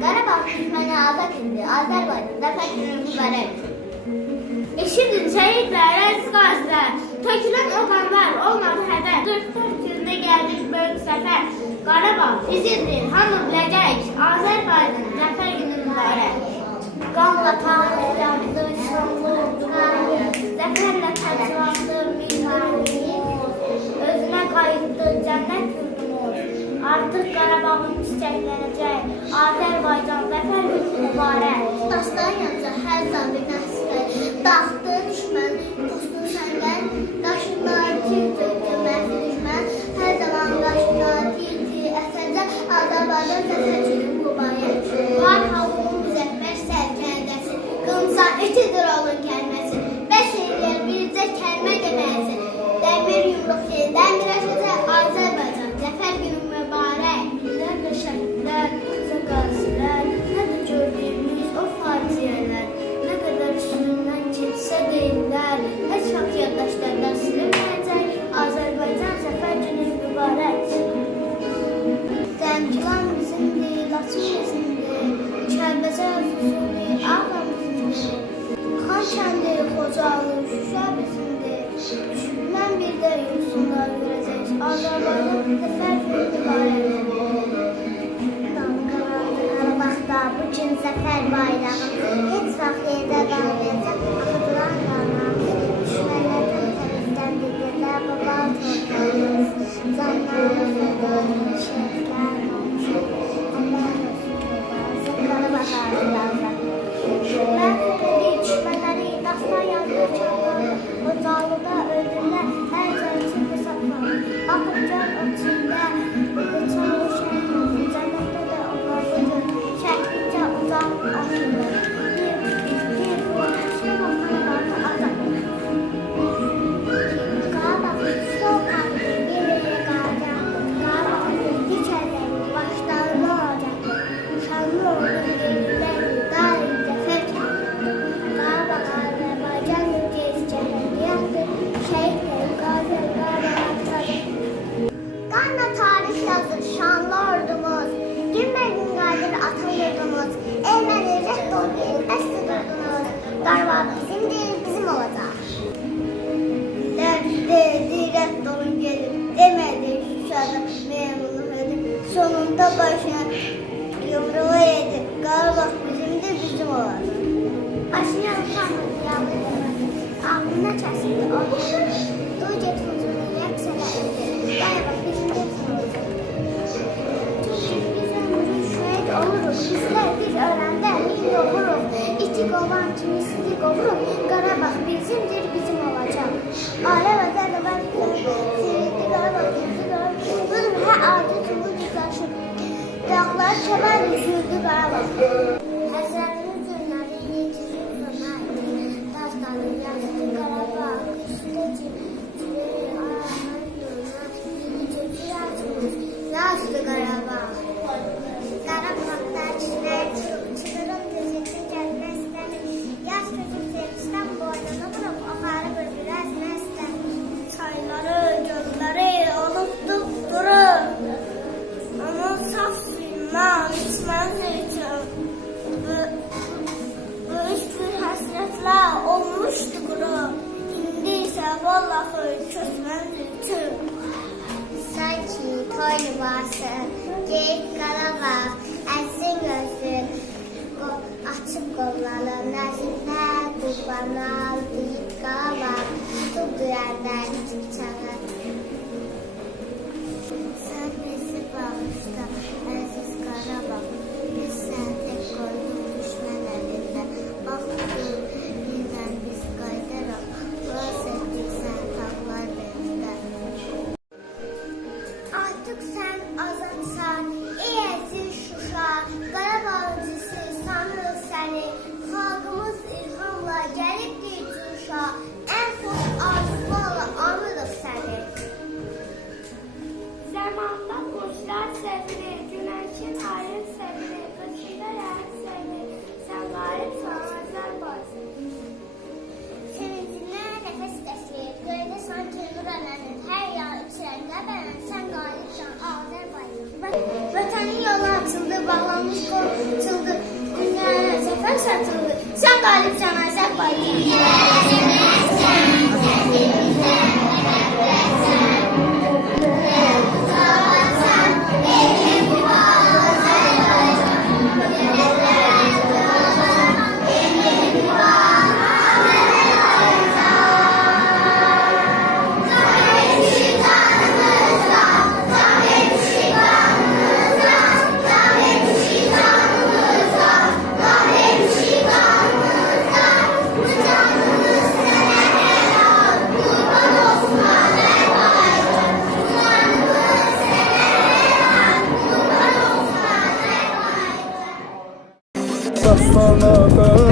Qarabağ düşməni azad etdi. Azərbaycan zəfər günü mübarək. Eşidin şəhidlər, əziz qazilər, tökülən o qanlar olmadı hədər. 44 gündə gəldik böyük səfər. Qarabağ bizimdir, hamı biləcək. Azərbaycan zəfər günü mübarək. Qanla tarixləndi şanlı ordumuz, zəfərlə təcrübə millətimuz, özünə qayıtdı cənnət yurdumuz. Artıq Qarabağın çiçəklənəcək, Azərbaycan zəfər günü mübarək. Daşlar yanacaq hər zaman nəslə, dağıtdı düşmən, postun səngən, daşınlar tir-tir deməz düşmən, hər zaman daşınlar tir-tir əsəcək, Azərbaycan zəfər günü mübarək. Var halkın düzəltmək sərkərdəsi, qılımsan itidir olun kəlməsi, bəs eləyər bircə kəlmə deməsi, dəmir yumruq yerdən bir əşəcək, Azərbaycan zəfər günü mübarək. Bizlər və şəhidlər, bizə qazilər, nədir gördüyümüz o faciələr, nə qədər üstündən keçsə deyirlər, heç vaxt yaddaşlardan silinməyəcək, Azərbaycan zəfər günü mübarək. Zəngilən bizimdir, Laçın bizimdir, Kəlbəcər Füzuli, Ağdam bizimdir, Xan kəndi, Xocalı, Şuşa bizimdir, düşmən bir də yoxsullar görəcək, Azərbaycan zəfər günü mübarək. Qarabağda bugün zəfər bayrağı, heç vaxt yerdə qalmayacaq, axıdılan qarmağımız, düşmənlərdən təmizləndi, dedilər baba torpağımız, canlarımız ödülmüş, şəhidlər olmuş, Allah olsun, Qarabağ ağrılarla. Mən söylədik düşmənləri, dastan yazdı çağlar, Ocalıda öldürlər, hər can üçün hesablar, baxıb can o çində, bıçağı şəhid oldu, cənnətdə də o qarlıdır, şəhidcə uzaq atılır, bir vuruşma baxmalarını azalır. Qarabağ sol qaldı, yerə qalacaqdır, Qarabağın dikərləri başlarına olacaqdır, şanlı oldu, yerləri daim zəfər kağıdır. Qarabağ Azərbaycan ülkəsi cəhənniyatdır, şəhidləri qazi Qarabağ atadır. Qanla tarix yazır şanlı ordumuz, günbə-gün qayıdır ata yurdumuz, erməni rədd ol gelin bəsdir durdunuz, Qarabağ bizimdir, bizim olacaq. Dedi rədd olun gelin, demədi Şuşada memnunluq edin, sonunda başına yumruğu yedi, Qarabağ bizimdir, bizim olacaq. Başını yanıqlanır, yağlı ağlına kəsildi, duy get huzuruna yəqsələ öldü, Qarabağ bizimdir, bizim olacaq. Çünki biz ömrün şəhid oluruq, bizlər bir öləndə min doğuruq, itik olan kimi sizi qovuruq, Qarabağ bizimdir, bizim olacaq. Alə və dərəbər sevildi, Qarabağ bizimdir, budur hə adı tümü diklaşıb, dağlar kəmər üzüldü Qarabağ. Həzrətin günləri yetirir zömərdir, daşları yazdı Qarabağ, üstə cürəyi ayağın yoluna, cürəyi açmış, yazdı Qarabağ. Qarabağda kişilər çıxırım düzüldü gəlmək istəmir, yaş gözüm sevişdən boynunu vurub, oxarı bir əzmə istəmir. Çayları, gölləri olub dupduru, onun saf suyundan içməz üçün, böyük bir həsrətlə olmuşdu quru, indi isə vallahi kösməz üçün. Sanki toy libası, geyik Qarabağ, əzsin gözlük, açıb qolları, nəzində qurbanlar, deyib Qarabağ, tutub duyarlar bıçağı. Sən bizi bağışla, əziz Qarabağ, biz sən tək qoyduq düşmən əlində, baxdıq, birdən biz qaydaraq, xilas etdik sən tağlar belində. Artıq sən azadsan, ey əziz Şuşa, Qarabağcısı sanırıq səni, xalqımız ilhamla gəlibdir cuşa, ən xoş arzularla anırıq. qalib sanasak bayım. Sana